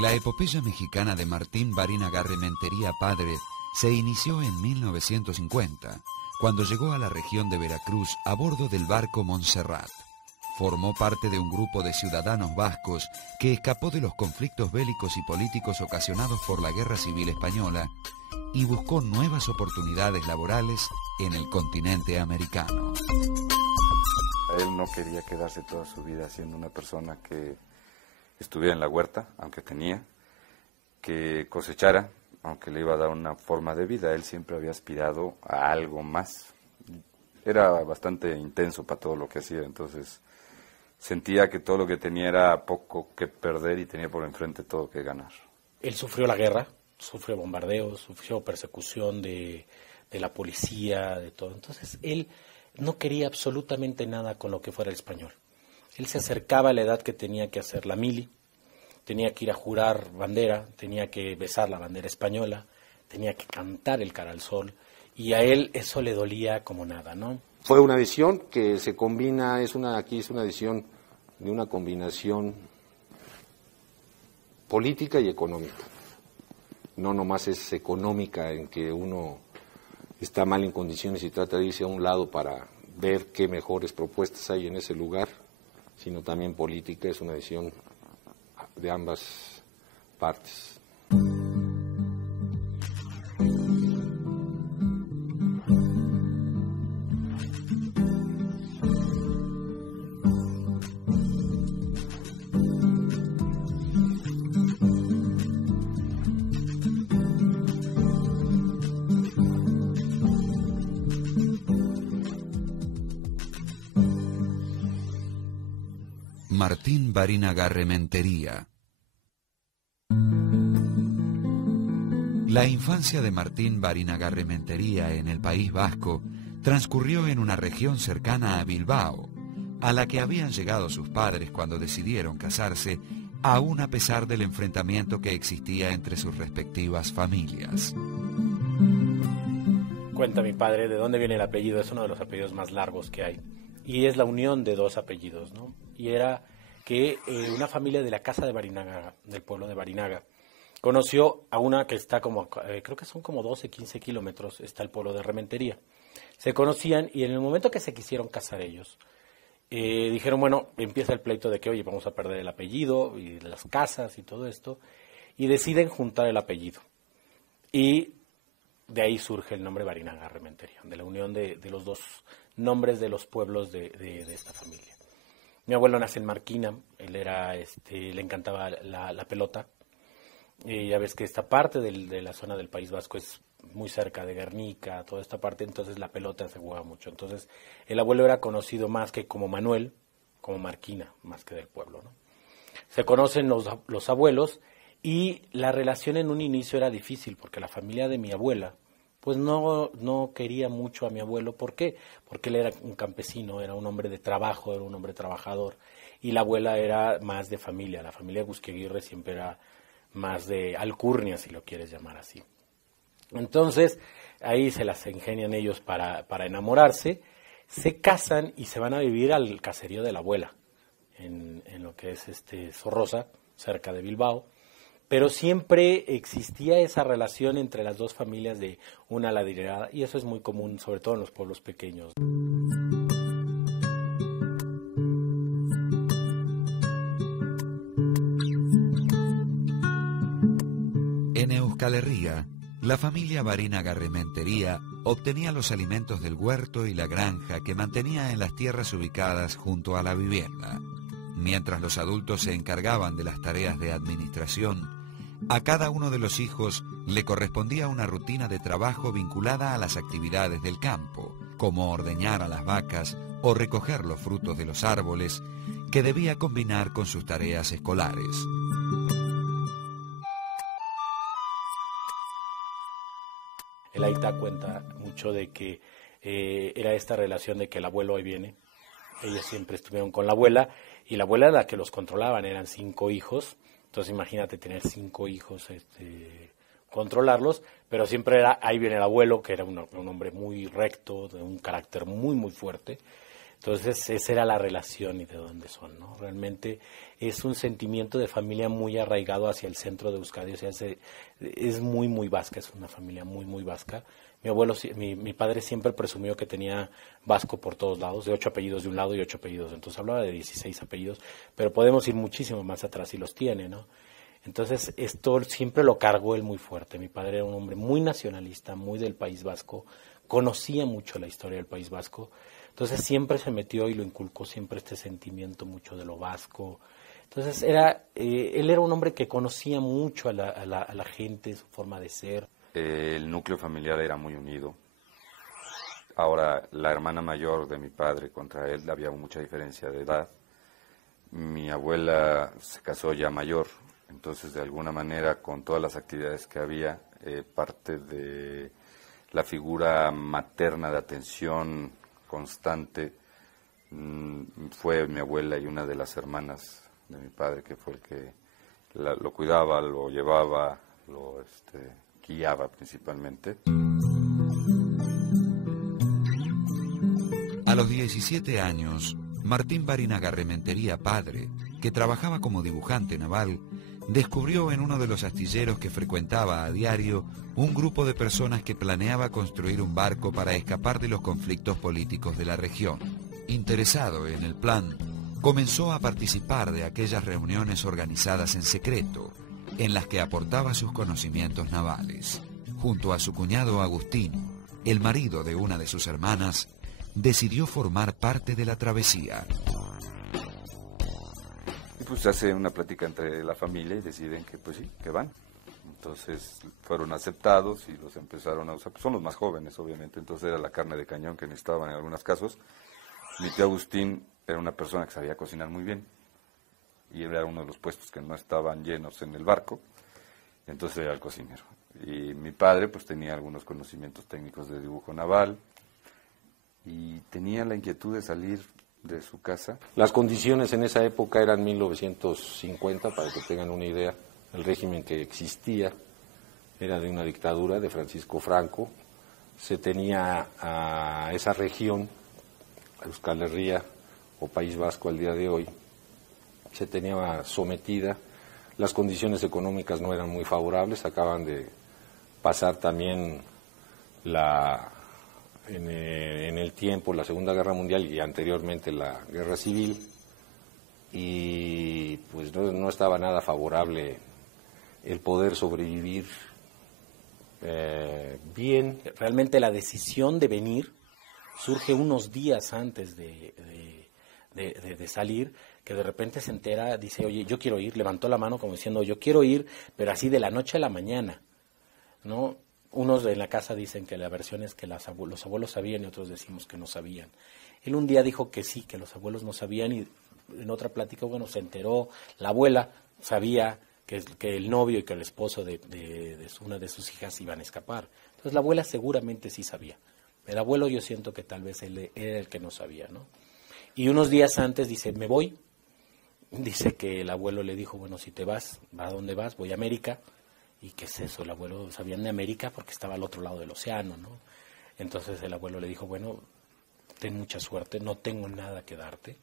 La epopeya mexicana de Martín Barinagarrementería padre se inició en 1950, cuando llegó a la región de Veracruz a bordo del barco Montserrat. Formó parte de un grupo de ciudadanos vascos que escapó de los conflictos bélicos y políticos ocasionados por la Guerra Civil Española y buscó nuevas oportunidades laborales en el continente americano. Él no quería quedarse toda su vida siendo una persona que estuviera en la huerta, aunque tenía, que cosechara, aunque le iba a dar una forma de vida. Él siempre había aspirado a algo más. Era bastante intenso para todo lo que hacía, entonces sentía que todo lo que tenía era poco que perder y tenía por enfrente todo que ganar. Él sufrió la guerra, sufrió bombardeos, sufrió persecución de la policía, de todo. Entonces él no quería absolutamente nada con lo que fuera el español. Él se acercaba a la edad que tenía que hacer la mili, tenía que ir a jurar bandera, tenía que besar la bandera española, tenía que cantar el cara al sol, y a él eso le dolía como nada, ¿no? Fue una visión que se combina, aquí es una visión de una combinación política y económica. No nomás es económica en que uno está mal en condiciones y trata de irse a un lado para ver qué mejores propuestas hay en ese lugar, sino también política, es una visión de ambas partes. Martín Barinagarrementería. La infancia de Martín Barinagarrementería en el País Vasco transcurrió en una región cercana a Bilbao, a la que habían llegado sus padres cuando decidieron casarse, aún a pesar del enfrentamiento que existía entre sus respectivas familias. Cuenta mi padre de dónde viene el apellido, es uno de los apellidos más largos que hay, y es la unión de dos apellidos, ¿no? Y era que una familia de la casa de Barinaga, del pueblo de Barinaga, conoció a una que está como, creo que son como 12, 15 kilómetros, está el pueblo de Rementería. Se conocían y en el momento que se quisieron casar ellos, dijeron, bueno, empieza el pleito de que, oye, vamos a perder el apellido y las casas y todo esto, y deciden juntar el apellido. Y de ahí surge el nombre Barinaga Rementería, de la unión de los dos nombres de los pueblos de esta familia. Mi abuelo nace en Marquina, él era, le encantaba la pelota. Ya ves que esta parte de la zona del País Vasco es muy cerca de Guernica, toda esta parte, entonces la pelota se juega mucho. Entonces el abuelo era conocido más que como Manuel, como Marquina, más que del pueblo, ¿no? Se conocen los abuelos y la relación en un inicio era difícil porque la familia de mi abuela pues no quería mucho a mi abuelo. ¿Por qué? Porque él era un campesino, era un hombre de trabajo, era un hombre trabajador, y la abuela era más de familia. La familia Guzquiaguirre siempre era más de alcurnia, si lo quieres llamar así. Entonces, ahí se las ingenian ellos para enamorarse, se casan y se van a vivir al caserío de la abuela, en lo que es Zorroza, cerca de Bilbao. Pero siempre existía esa relación entre las dos familias de una ladrilada, y eso es muy común, sobre todo en los pueblos pequeños. En Euskal Herria, la familia Barinagarrementería obtenía los alimentos del huerto y la granja que mantenía en las tierras ubicadas junto a la vivienda. Mientras los adultos se encargaban de las tareas de administración, a cada uno de los hijos le correspondía una rutina de trabajo vinculada a las actividades del campo, como ordeñar a las vacas o recoger los frutos de los árboles, que debía combinar con sus tareas escolares. El Aita cuenta mucho de que era esta relación de que el abuelo ahí viene. Ellos siempre estuvieron con la abuela, y la abuela era la que los controlaban, eran 5 hijos. Entonces imagínate tener 5 hijos, controlarlos, pero siempre era, ahí viene el abuelo, que era un hombre muy recto, de un carácter muy, muy fuerte. Entonces, esa era la relación y de dónde son, ¿no? Realmente es un sentimiento de familia muy arraigado hacia el centro de Euskadi, o sea, es muy, muy vasca, es una familia muy, muy vasca. Mi padre siempre presumió que tenía vasco por todos lados, de 8 apellidos de un lado y 8 apellidos, entonces hablaba de 16 apellidos, pero podemos ir muchísimo más atrás y los tiene, ¿no? Entonces, esto siempre lo cargó él muy fuerte. Mi padre era un hombre muy nacionalista, muy del País Vasco, conocía mucho la historia del País Vasco, entonces siempre se metió y lo inculcó siempre este sentimiento mucho de lo vasco. Entonces, él era un hombre que conocía mucho a la gente, su forma de ser. El núcleo familiar era muy unido. Ahora, la hermana mayor de mi padre contra él, había mucha diferencia de edad. Mi abuela se casó ya mayor, entonces de alguna manera con todas las actividades que había, parte de la figura materna de atención constante fue mi abuela y una de las hermanas de mi padre, que fue el que lo cuidaba, lo llevaba, lo guiaba principalmente. A los 17 años, Martín Barinagarrementería padre, que trabajaba como dibujante naval, descubrió en uno de los astilleros que frecuentaba a diario un grupo de personas que planeaba construir un barco para escapar de los conflictos políticos de la región. Interesado en el plan, comenzó a participar de aquellas reuniones organizadas en secreto, en las que aportaba sus conocimientos navales. Junto a su cuñado Agustín, el marido de una de sus hermanas, decidió formar parte de la travesía. Y pues se hace una plática entre la familia y deciden que pues sí, que van. Entonces fueron aceptados y los empezaron a usar. Pues son los más jóvenes, obviamente, entonces era la carne de cañón que necesitaban en algunos casos. Mi tío Agustín era una persona que sabía cocinar muy bien y él era uno de los puestos que no estaban llenos en el barco, entonces era el cocinero. Y mi padre pues tenía algunos conocimientos técnicos de dibujo naval y tenía la inquietud de salir de su casa. Las condiciones en esa época eran 1950, para que tengan una idea. El régimen que existía era de una dictadura de Francisco Franco. Se tenía a esa región, Euskal Herria o País Vasco al día de hoy, se tenía sometida. Las condiciones económicas no eran muy favorables, acaban de pasar también en el tiempo la Segunda Guerra Mundial y anteriormente la Guerra Civil, y pues no estaba nada favorable el poder sobrevivir bien. Realmente la decisión de venir surge unos días antes de salir, que de repente se entera, dice, oye, yo quiero ir, levantó la mano como diciendo, yo quiero ir, pero así de la noche a la mañana, ¿no? Unos en la casa dicen que la versión es que los abuelos sabían y otros decimos que no sabían. Él un día dijo que sí, que los abuelos no sabían, y en otra plática, bueno, se enteró, la abuela sabía que el novio y que el esposo de una de sus hijas iban a escapar. Entonces la abuela seguramente sí sabía. El abuelo yo siento que tal vez él era el que no sabía, ¿no? Y unos días antes dice, me voy. Dice que el abuelo le dijo, bueno, si te vas, ¿a dónde vas? Voy a América. ¿Y qué es eso? El abuelo sabían de América porque estaba al otro lado del océano, ¿no? Entonces el abuelo le dijo, bueno, ten mucha suerte, no tengo nada que darte.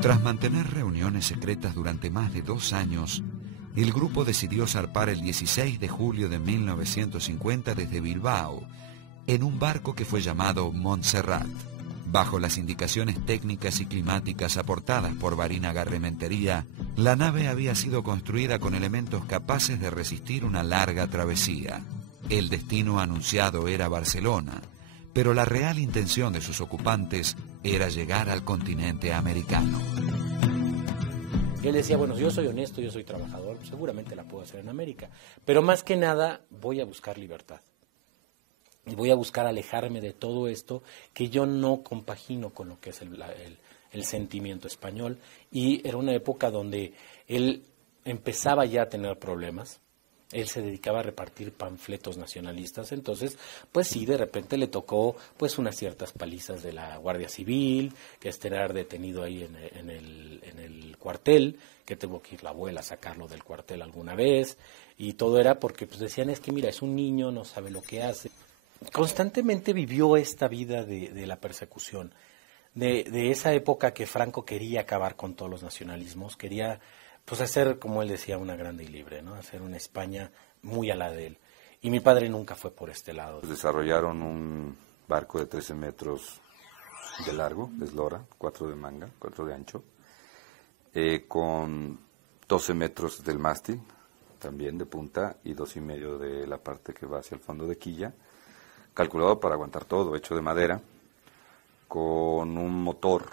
Tras mantener reuniones secretas durante más de 2 años, el grupo decidió zarpar el 16 de julio de 1950 desde Bilbao, en un barco que fue llamado Montserrat. Bajo las indicaciones técnicas y climáticas aportadas por Barinagarrementería, la nave había sido construida con elementos capaces de resistir una larga travesía. El destino anunciado era Barcelona, pero la real intención de sus ocupantes era llegar al continente americano. Él decía, bueno, yo soy honesto, yo soy trabajador, seguramente la puedo hacer en América, pero más que nada voy a buscar libertad. Y voy a buscar alejarme de todo esto que yo no compagino con lo que es el sentimiento español. Y era una época donde él empezaba ya a tener problemas. Él se dedicaba a repartir panfletos nacionalistas. Entonces, pues sí, de repente le tocó pues unas ciertas palizas de la Guardia Civil, que estar detenido ahí en el cuartel, que tuvo que ir la abuela a sacarlo del cuartel alguna vez, y todo era porque pues decían, es que mira, es un niño, no sabe lo que hace. Constantemente vivió esta vida de la persecución, de esa época que Franco quería acabar con todos los nacionalismos, quería pues hacer, como él decía, una grande y libre, ¿no? Hacer una España muy a la de él. Y mi padre nunca fue por este lado. Desarrollaron un barco de 13 metros de largo, de eslora, 4 de manga, 4 de ancho, con 12 metros del mástil, también de punta, y 2,5 de la parte que va hacia el fondo de quilla, calculado para aguantar todo, hecho de madera, con un motor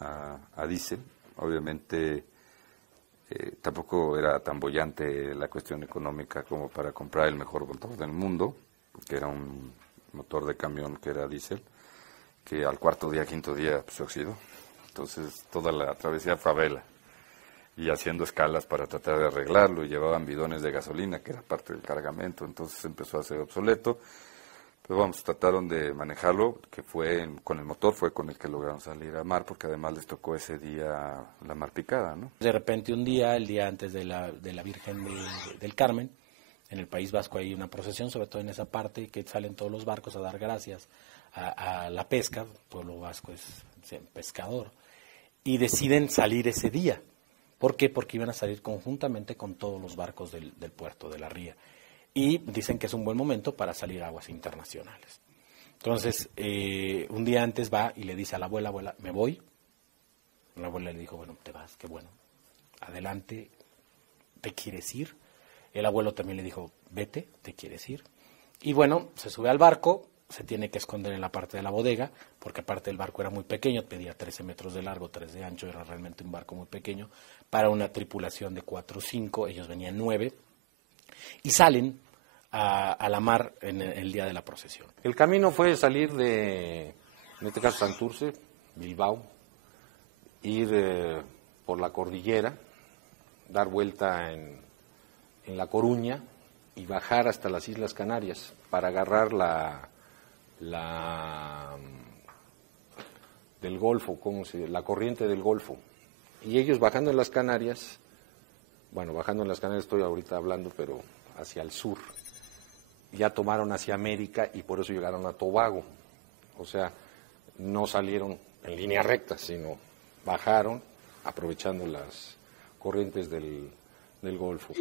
a diésel. Obviamente tampoco era tan boyante la cuestión económica como para comprar el mejor motor del mundo, que era un motor de camión que era diésel, que al cuarto día, quinto día se oxidó. Entonces toda la travesía fue a vela y haciendo escalas para tratar de arreglarlo, y llevaban bidones de gasolina, que era parte del cargamento, entonces empezó a ser obsoleto. Pero vamos, trataron de manejarlo, que fue con el motor, fue con el que lograron salir a mar, porque además les tocó ese día la mar picada, ¿no? De repente un día, el día antes de la Virgen del Carmen, en el País Vasco hay una procesión, sobre todo en esa parte, que salen todos los barcos a dar gracias a la pesca. El pueblo vasco es pescador, y deciden salir ese día. ¿Por qué? Porque iban a salir conjuntamente con todos los barcos del puerto de la ría. Y dicen que es un buen momento para salir a aguas internacionales. Entonces, un día antes va y le dice a la abuela, abuela, me voy. La abuela le dijo, bueno, te vas, qué bueno. Adelante, ¿te quieres ir? El abuelo también le dijo, vete, ¿te quieres ir? Y bueno, se sube al barco, se tiene que esconder en la parte de la bodega, porque aparte el barco era muy pequeño, pedía 13 metros de largo, 3 de ancho, era realmente un barco muy pequeño, para una tripulación de 4 o 5, ellos venían 9, y salen a la mar en el día de la procesión. El camino fue salir en este caso Santurce, Bilbao, ir por la cordillera, dar vuelta en La Coruña y bajar hasta las Islas Canarias para agarrar del Golfo, la corriente del Golfo. Y ellos bajando en las Canarias, bajando en las Canarias estoy ahorita hablando, pero hacia el sur, ya tomaron hacia América y por eso llegaron a Tobago. O sea, no salieron en línea recta, sino bajaron aprovechando las corrientes del Golfo.